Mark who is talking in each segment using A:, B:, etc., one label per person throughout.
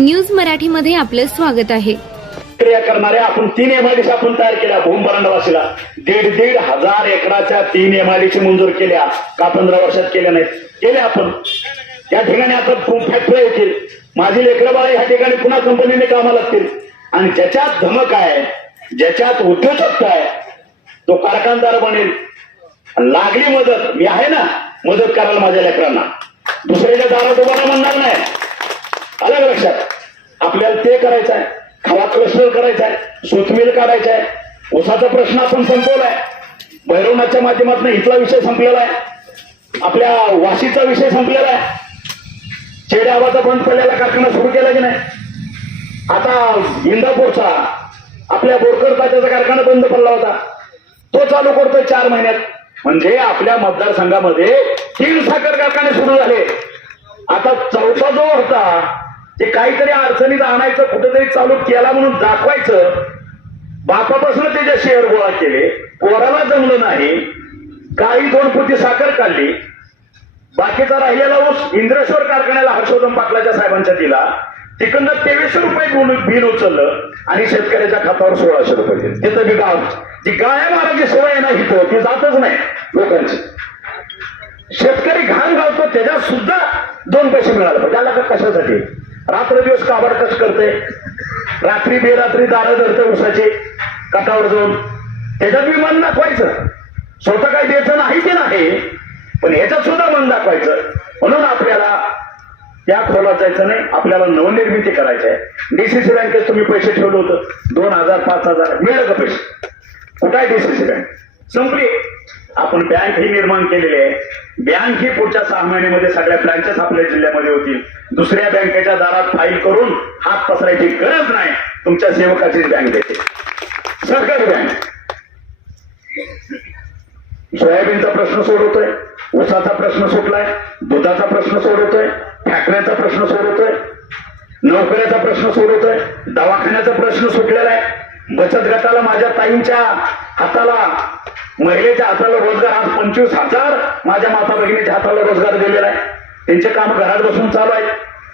A: News मराठीमध्ये आपलं स्वागत आहे.
B: क्रिया करणाऱ्या आपण तीन एमआयडीसी आपण तयार केल्या भूम बरंडवासीला. दीड दीड हजार एकराच्या तीन एमआयडीसी मंजूर केल्या. का पंधरा वर्षात केल्या नाहीत? केल्या आपण. या ठिकाणी आता फॅक्टरी येतील. माझी लेकरं बाळ या ठिकाणी पुन्हा कंपनीने कामाला लागतील. आणि ज्याच्यात धमक आहे ज्याच्यात उद्योजकता आहे तो कारखानदार बनेल. लागली मदत. मी आहे ना मदत करायला माझ्या लेकरांना. दुसऱ्याच्या दारात उभा म्हणणार नाही. आलं का लक्षात? आपल्याला ते करायचं आहे. खवा क्लस्टर करायचा आहे. सुतमिल काढायचा आहे. उसाचा प्रश्न आपण संपवलाय. भैरवनाथच्या माध्यमातून इथला विषय संपलेला आहे. आपल्या वाशीचा विषय संपलेला आहे. चेड्या आवाजा बंद पडलेला कारखाना सुरू केला की नाही? आता इंदापूरचा आपल्या बोरकर ताच्याचा कारखाना बंद पडला होता. तो चालू करतोय चार महिन्यात. म्हणजे आपल्या मतदारसंघामध्ये तीन साखर कारखाने सुरू झाले. आता चौथा जो होता ते काहीतरी अडचणीत आणायचं कुठेतरी चालू केला म्हणून दाखवायचं. बापापासून त्याच्या शेअर गोळा केले. पोराला जमलं नाही. काही दोन पोती साखर काढली. बाकीचा राहिलेला ऊस इंद्रेश्वर कारखान्याला हर्षवर्धन पाटलाच्या साहेबांच्या दिला. तिकडनं तेवीसशे रुपये बिल उचललं आणि शेतकऱ्याच्या खात्यावर सोळाशे रुपये तिथं मी गाव जी गाया मारायची सवय आहे ना हिथं ती जातच नाही लोकांची. शेतकरी घाण घालतो त्याच्यात सुद्धा दोन पैसे मिळाले पण त्याला कशासाठी? रात्र दिवस काबड कश करते. रात्री बेरात्री दारं धरते उसाचे काठावर जाऊन. त्याच्यात मी मन दाखवायचं. स्वतः काही द्यायचं नाही ते नाही पण ह्याच्यात सुद्धा मन दाखवायचं. म्हणून आपल्याला त्या खोलात जायचं नाही. आपल्याला नवनिर्मिती करायची आहे डीसीसी बँकेत तुम्ही पैसे ठेवलं होतं. दोन हजार पाच हजार. मिळलं का पैसे? कुठं आहे डीसीसी बँक? संपली. आपण बँक ही निर्माण केलेली आहे. बँक ही पुढच्या सहा महिन्यामध्ये सगळ्या ब्रांचेस आपल्या जिल्ह्यामध्ये होतील. दुसऱ्या बँकेच्या दारात फाईल करून हात पसरायची गरज नाही. तुमच्या सेवकाचीच बँक देते. सहकारी बँक. सोयाबीनचा प्रश्न सोडवतोय. ऊसाचा प्रश्न सुटलाय दुधाचा प्रश्न सोडवतोय ठाकऱ्याचा प्रश्न सोडवतोय नोकऱ्याचा प्रश्न सोडवतोय दवाखान्याचा प्रश्न सुटलेला आहे. बचत गटाला माझ्या ताईंच्या हाताला महिलेच्या हाताला रोजगार आज पंचवीस हजार माझ्या माता भगिनीच्या हाताला रोजगार दिलेला आहे. त्यांचे काम घरात बसून चालू आहे.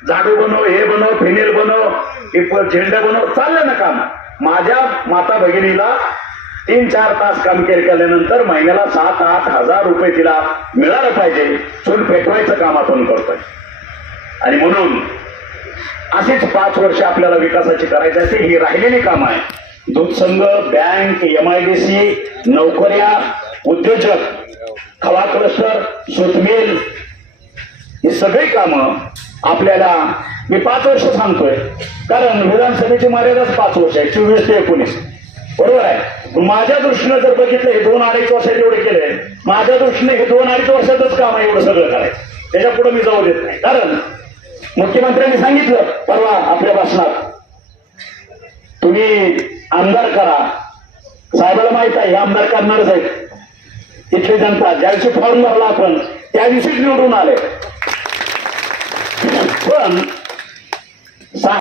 B: झाडू बनव हे बनव फेनेल बनव झेंडा बनव चाललं ना काम. माझ्या माता भगिनीला तीन चार तास काम केल्यानंतर महिन्याला सात आठ हजार रुपये तिला मिळालं पाहिजे. चूल पेटवायचं काम आपण करतोय. आणि म्हणून असेच पाच वर्ष आपल्याला विकासाची करायची असते ही राहिलेली कामं आहे. दूध संघ बँक सी नोकऱ्या उद्योजक खवा क्लस्टर सुतमेल ही सगळी कामं आपल्याला मी पाच वर्ष सांगतोय. कारण विधानसभेची मर्यादाच पाच वर्ष आहे चोवीस ते एकोणीस. बरोबर आहे. माझ्या दृष्टीनं जर बघितलं हे दोन अडीच वर्षात एवढे केले माझ्या दृष्टीने हे दोन अडीच वर्षातच काम आहे एवढं सगळं करायचं. त्याच्या पुढे मी जाऊ देत नाही. कारण मुख्यमंत्र्यांनी सांगितलं परवा आपल्या भाषणात तुम्ही आमदार करा. साहेबाला माहीत आहे हे आमदार करणारच आहेत. इथली जनता ज्या दिवशी फॉर्म भरला आपण त्या दिवशीच निवडून आले. पण